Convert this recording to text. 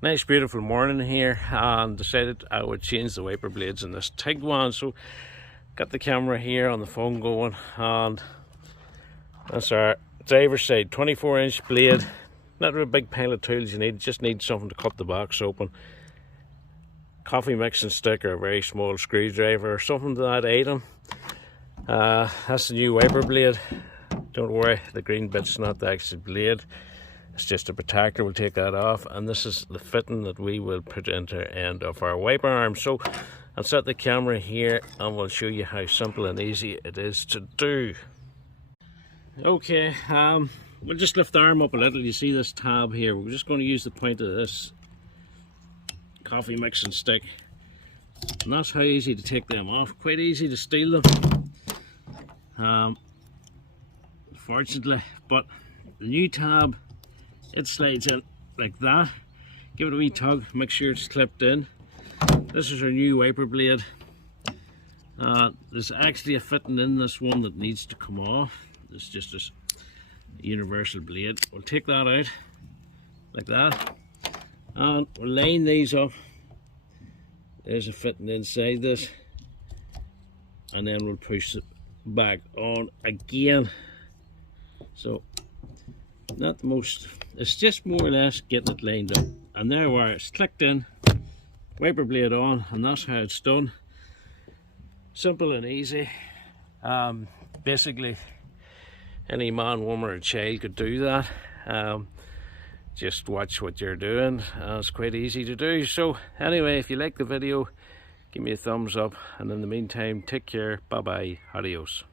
Nice beautiful morning here, and decided I would change the wiper blades in this Tiguan. So got the camera here on the phone going, and that's our driver's side 24-inch blade. Not a big pile of tools you need, just need something to cut the box open. Coffee mixing stick or a very small screwdriver or something to that item. That's the new wiper blade. Don't worry, the green bit's not the actual blade. It's just a protector. We'll take that off, and this is the fitting that we will put into the end of our wiper arm. So I'll set the camera here and we'll show you how simple and easy it is to do. Okay, we'll just lift the arm up a little. You see this tab here. We're just going to use the point of this coffee mixing stick, and that's how easy to take them off. Quite easy to steal them, fortunately. But the new tab, it slides in like that. Give it a wee tug, make sure it's clipped in. This is our new wiper blade. There's actually a fitting in this one that needs to come off. It's just a universal blade. We'll take that out like that, and we'll line these up. There's a fitting inside this, and then we'll push it back on again. So not the most, it's just more or less getting it lined up, and there we are. It's clicked in, wiper blade on, and that's how it's done. Simple and easy. Basically any man, woman or child could do that. Just watch what you're doing. It's quite easy to do. So anyway, if you like the video, give me a thumbs up, and in the meantime, take care. Bye bye. Adios.